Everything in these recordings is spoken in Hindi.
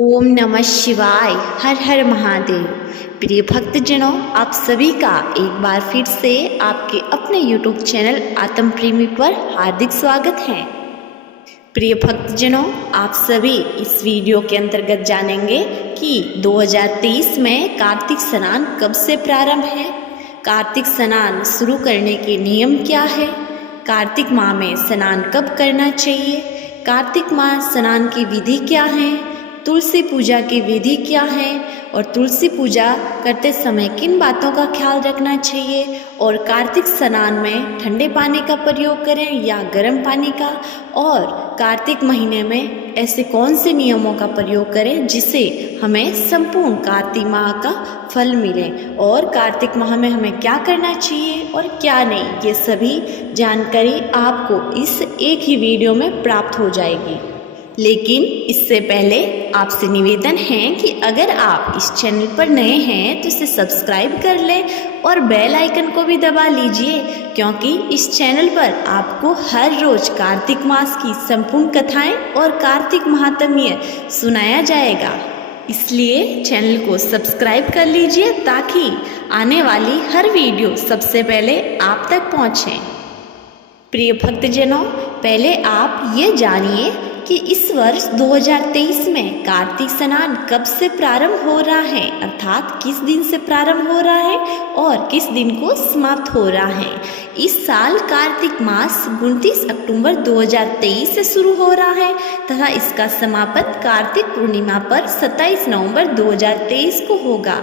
ओम नमः शिवाय। हर हर महादेव। प्रिय भक्तजनों, आप सभी का एक बार फिर से आपके अपने YouTube चैनल आत्म प्रेमी पर हार्दिक स्वागत है। प्रिय भक्तजनों, आप सभी इस वीडियो के अंतर्गत जानेंगे कि 2023 में कार्तिक स्नान कब से प्रारंभ है, कार्तिक स्नान शुरू करने के नियम क्या है, कार्तिक माह में स्नान कब करना चाहिए, कार्तिक माह स्नान की विधि क्या है, तुलसी पूजा की विधि क्या है और तुलसी पूजा करते समय किन बातों का ख्याल रखना चाहिए, और कार्तिक स्नान में ठंडे पानी का प्रयोग करें या गर्म पानी का, और कार्तिक महीने में ऐसे कौन से नियमों का प्रयोग करें जिससे हमें संपूर्ण कार्तिक माह का फल मिले, और कार्तिक माह में हमें क्या करना चाहिए और क्या नहीं, ये सभी जानकारी आपको इस एक ही वीडियो में प्राप्त हो जाएगी। लेकिन इससे पहले आपसे निवेदन है कि अगर आप इस चैनल पर नए हैं तो इसे सब्सक्राइब कर लें और बेल आइकन को भी दबा लीजिए, क्योंकि इस चैनल पर आपको हर रोज कार्तिक मास की संपूर्ण कथाएं और कार्तिक महात्म्य सुनाया जाएगा। इसलिए चैनल को सब्सक्राइब कर लीजिए ताकि आने वाली हर वीडियो सबसे पहले आप तक पहुँचे। प्रिय भक्तजनों, पहले आप ये जानिए कि इस वर्ष 2023 में कार्तिक स्नान कब से प्रारंभ हो रहा है, अर्थात किस दिन से प्रारंभ हो रहा है और किस दिन को समाप्त हो रहा है। इस साल कार्तिक मास 29 अक्टूबर 2023 से शुरू हो रहा है तथा इसका समापन कार्तिक पूर्णिमा पर 27 नवंबर 2023 को होगा।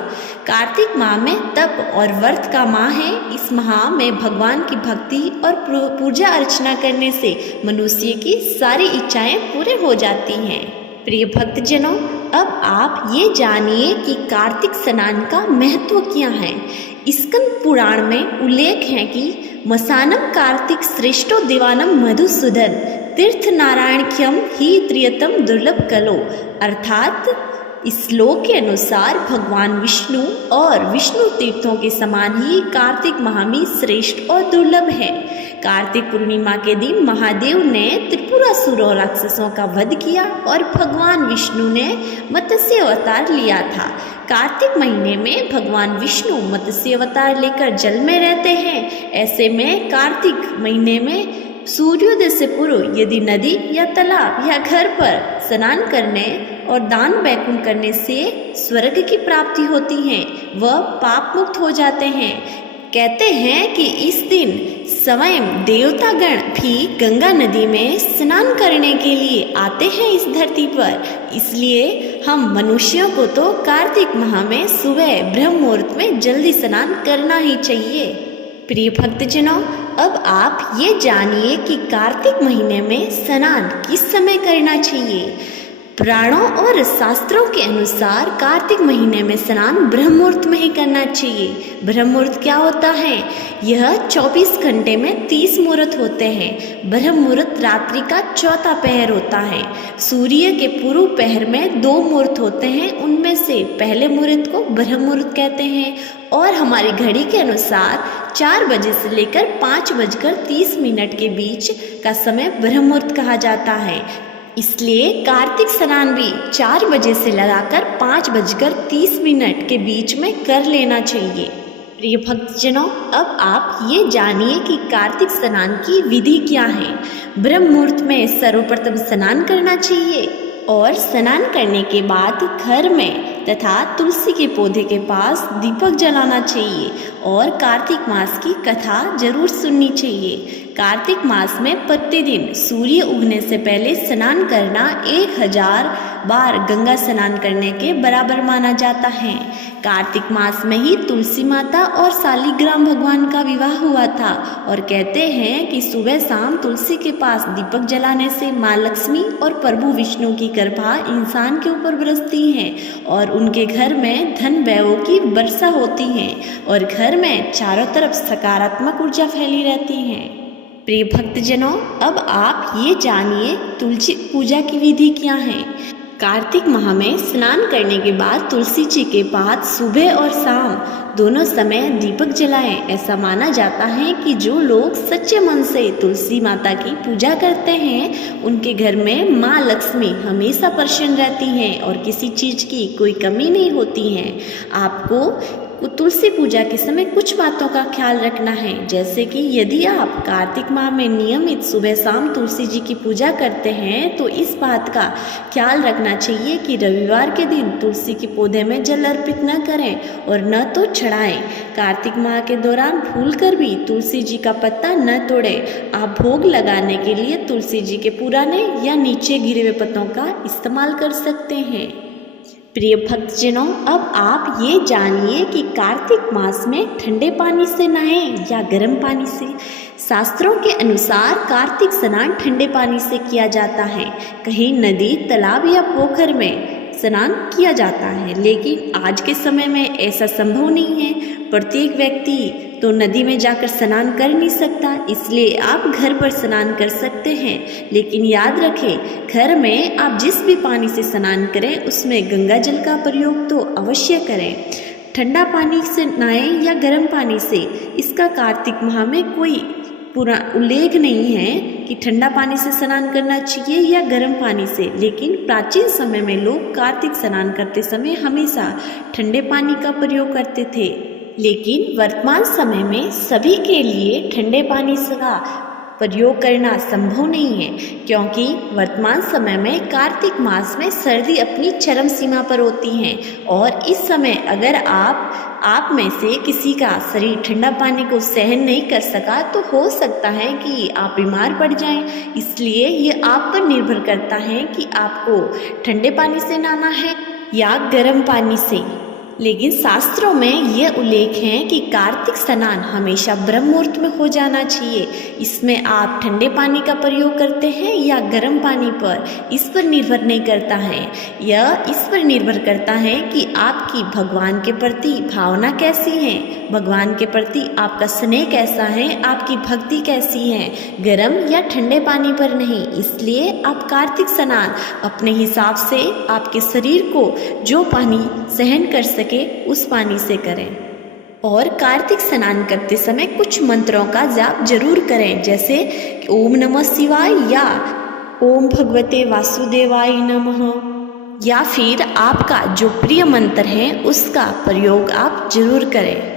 कार्तिक माह में तप और व्रत का माह है। इस माह में भगवान की भक्ति और पूजा अर्चना करने से मनुष्य की सारी इच्छाएं पूरे हो जाती हैं। प्रिय भक्तजनों, अब आप ये जानिए कि कार्तिक स्नान का महत्व क्या है। स्कंद पुराण में उल्लेख है कि मसानम कार्तिक श्रेष्ठो दिवानम मधुसूदन तीर्थ नारायणख्यम ही त्रियतम दुर्लभ कलो, अर्थात इस श्लोक के अनुसार भगवान विष्णु और विष्णु तीर्थों के समान ही कार्तिक माह में श्रेष्ठ और दुर्लभ है। कार्तिक पूर्णिमा के दिन महादेव ने त्रिपुरासुर और राक्षसों का वध किया और भगवान विष्णु ने मत्स्य अवतार लिया था। कार्तिक महीने में भगवान विष्णु मत्स्य अवतार लेकर जल में रहते हैं। ऐसे में कार्तिक महीने में सूर्योदय से पूर्व यदि नदी या तालाब या घर पर स्नान करने और दान वैकुंठ करने से स्वर्ग की प्राप्ति होती है, वह पाप मुक्त हो जाते हैं। कहते हैं कि इस दिन स्वयं देवतागण भी गंगा नदी में स्नान करने के लिए आते हैं इस धरती पर। इसलिए हम मनुष्यों को तो कार्तिक माह में सुबह ब्रह्म मुहूर्त में जल्दी स्नान करना ही चाहिए। प्रिय भक्तजनों, अब आप ये जानिए कि कार्तिक महीने में स्नान किस समय करना चाहिए। पुराणों और शास्त्रों के अनुसार कार्तिक महीने में स्नान ब्रह्म मुहूर्त में ही करना चाहिए। ब्रह्म मुहूर्त क्या होता है? यह 24 घंटे में 30 मुहूर्त होते हैं। ब्रह्म मुहूर्त रात्रि का चौथा पहर होता है। सूर्य के पूर्व पहर में 2 मुहूर्त होते हैं, उनमें से पहले मुहूर्त को ब्रह्म मुहूर्त कहते हैं और हमारी घड़ी के अनुसार 4 बजे से लेकर 5:30 के बीच का समय ब्रह्म मुहूर्त कहा जाता है। इसलिए कार्तिक स्नान भी 4 बजे से लगाकर 5:30 के बीच में कर लेना चाहिए। प्रिय भक्तजनों, अब आप ये जानिए कि कार्तिक स्नान की विधि क्या है। ब्रह्म मुहूर्त में सर्वप्रथम स्नान करना चाहिए और स्नान करने के बाद घर में तथा तुलसी के पौधे के पास दीपक जलाना चाहिए और कार्तिक मास की कथा जरूर सुननी चाहिए। कार्तिक मास में प्रतिदिन सूर्य उगने से पहले स्नान करना 1000 बार गंगा स्नान करने के बराबर माना जाता है। कार्तिक मास में ही तुलसी माता और शालिग्राम भगवान का विवाह हुआ था और कहते हैं कि सुबह शाम तुलसी के पास दीपक जलाने से माँ लक्ष्मी और प्रभु विष्णु की कृपा इंसान के ऊपर बरसती है और उनके घर में धन वैभव की वर्षा होती है और घर में चारों तरफ सकारात्मक ऊर्जा फैली रहती है। प्रिय भक्तजनों, अब आप ये जानिए तुलसी पूजा की विधि क्या है। कार्तिक माह में स्नान करने के बाद तुलसी जी के पास सुबह और शाम दोनों समय दीपक जलाएं। ऐसा माना जाता है कि जो लोग सच्चे मन से तुलसी माता की पूजा करते हैं उनके घर में माँ लक्ष्मी हमेशा प्रसन्न रहती हैं और किसी चीज़ की कोई कमी नहीं होती है। आपको तुलसी पूजा के समय कुछ बातों का ख्याल रखना है, जैसे कि यदि आप कार्तिक माह में नियमित सुबह शाम तुलसी जी की पूजा करते हैं तो इस बात का ख्याल रखना चाहिए कि रविवार के दिन तुलसी के पौधे में जल अर्पित न करें और न तो चढ़ाएं। कार्तिक माह के दौरान भूल कर भी तुलसी जी का पत्ता न तोड़ें। आप भोग लगाने के लिए तुलसी जी के पुराने या नीचे गिरे हुए पत्तों का इस्तेमाल कर सकते हैं। प्रिय भक्तजनों, अब आप ये जानिए कि कार्तिक मास में ठंडे पानी से नहाएं या गर्म पानी से। शास्त्रों के अनुसार कार्तिक स्नान ठंडे पानी से किया जाता है। कहीं नदी, तालाब या पोखर में स्नान किया जाता है, लेकिन आज के समय में ऐसा संभव नहीं है। प्रत्येक व्यक्ति तो नदी में जाकर स्नान कर नहीं सकता, इसलिए आप घर पर स्नान कर सकते हैं। लेकिन याद रखें, घर में आप जिस भी पानी से स्नान करें उसमें गंगा जल का प्रयोग तो अवश्य करें। ठंडा पानी से नहाएं या गर्म पानी से, इसका कार्तिक माह में कोई पूरा उल्लेख नहीं है कि ठंडा पानी से स्नान करना चाहिए या गर्म पानी से। लेकिन प्राचीन समय में लोग कार्तिक स्नान करते समय हमेशा ठंडे पानी का प्रयोग करते थे, लेकिन वर्तमान समय में सभी के लिए ठंडे पानी का प्रयोग करना संभव नहीं है, क्योंकि वर्तमान समय में कार्तिक मास में सर्दी अपनी चरम सीमा पर होती है और इस समय अगर आप में से किसी का शरीर ठंडा पानी को सहन नहीं कर सका तो हो सकता है कि आप बीमार पड़ जाएं। इसलिए ये आप पर निर्भर करता है कि आपको ठंडे पानी से नहाना है या गर्म पानी से। लेकिन शास्त्रों में यह उल्लेख है कि कार्तिक स्नान हमेशा ब्रह्म मुहूर्त में हो जाना चाहिए। इसमें आप ठंडे पानी का प्रयोग करते हैं या गर्म पानी पर, इस पर निर्भर नहीं करता है। यह इस पर निर्भर करता है कि आपकी भगवान के प्रति भावना कैसी है, भगवान के प्रति आपका स्नेह कैसा है, आपकी भक्ति कैसी है, गर्म या ठंडे पानी पर नहीं। इसलिए आप कार्तिक स्नान अपने हिसाब से आपके शरीर को जो पानी सहन कर सके उस पानी से करें। और कार्तिक स्नान करते समय कुछ मंत्रों का जाप जरूर करें, जैसे ओम नमः शिवाय या ओम भगवते वासुदेवाय नमः, या फिर आपका जो प्रिय मंत्र है उसका प्रयोग आप जरूर करें।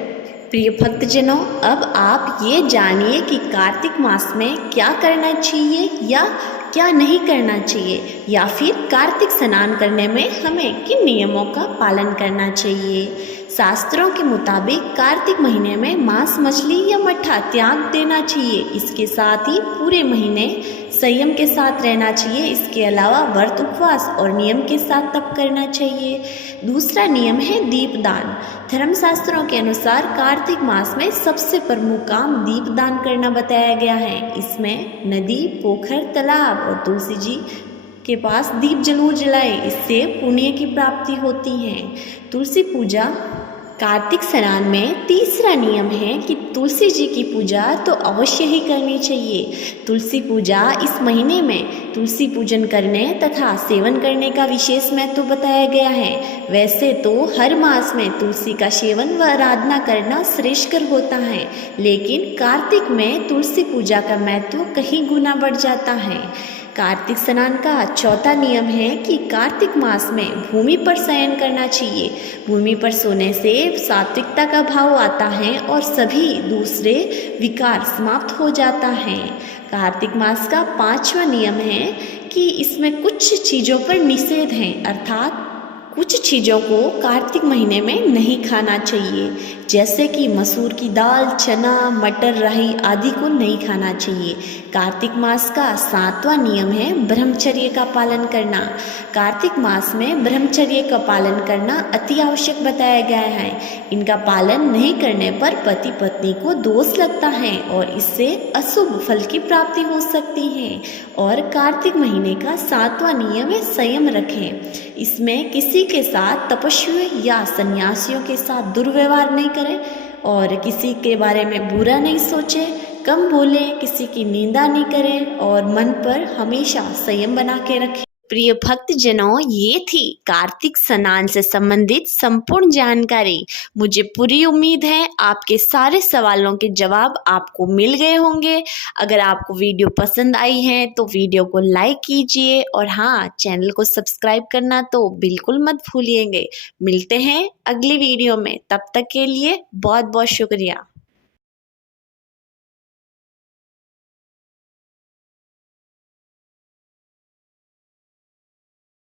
प्रिय भक्तजनों, अब आप ये जानिए कि कार्तिक मास में क्या करना चाहिए या क्या नहीं करना चाहिए, या फिर कार्तिक स्नान करने में हमें किन नियमों का पालन करना चाहिए। शास्त्रों के मुताबिक कार्तिक महीने में मांस, मछली या मट्ठा त्याग देना चाहिए। इसके साथ ही पूरे महीने संयम के साथ रहना चाहिए। इसके अलावा व्रत, उपवास और नियम के साथ तप करना चाहिए। दूसरा नियम है दीपदान। धर्मशास्त्रों के अनुसार कार्तिक मास में सबसे प्रमुख काम दीपदान करना बताया गया है। इसमें नदी, पोखर, तालाब और तुलसी जी के पास दीप जरूर जलाएं, इससे पुण्य की प्राप्ति होती है। तुलसी पूजा कार्तिक स्नान में तीसरा नियम है कि तुलसी जी की पूजा तो अवश्य ही करनी चाहिए। तुलसी पूजा इस महीने में तुलसी पूजन करने तथा सेवन करने का विशेष महत्व बताया गया है। वैसे तो हर मास में तुलसी का सेवन व आराधना करना श्रेष्ठकर होता है, लेकिन कार्तिक में तुलसी पूजा का महत्व कहीं गुना बढ़ जाता है। कार्तिक स्नान का चौथा नियम है कि कार्तिक मास में भूमि पर शयन करना चाहिए। भूमि पर सोने से सात्विकता का भाव आता है और सभी दूसरे विकार समाप्त हो जाता है। कार्तिक मास का पांचवा नियम है कि इसमें कुछ चीज़ों पर निषेध है, अर्थात कुछ चीज़ों को कार्तिक महीने में नहीं खाना चाहिए, जैसे कि मसूर की दाल, चना, मटर, राई आदि को नहीं खाना चाहिए। कार्तिक मास का सातवां नियम है ब्रह्मचर्य का पालन करना। कार्तिक मास में ब्रह्मचर्य का पालन करना अति आवश्यक बताया गया है। इनका पालन नहीं करने पर पति पत्नी को दोष लगता है और इससे अशुभ फल की प्राप्ति हो सकती है। और कार्तिक महीने का सातवां नियम है संयम रखें। इसमें किसी के साथ तपस्वी या सन्यासियों के साथ दुर्व्यवहार नहीं करें और किसी के बारे में बुरा नहीं सोचें, कम बोलें, किसी की निंदा नहीं करें और मन पर हमेशा संयम बना के रखें। प्रिय भक्तजनों, ये थी कार्तिक स्नान से संबंधित संपूर्ण जानकारी। मुझे पूरी उम्मीद है आपके सारे सवालों के जवाब आपको मिल गए होंगे। अगर आपको वीडियो पसंद आई है तो वीडियो को लाइक कीजिए और हाँ, चैनल को सब्सक्राइब करना तो बिल्कुल मत भूलिएगा। मिलते हैं अगली वीडियो में, तब तक के लिए बहुत बहुत शुक्रिया।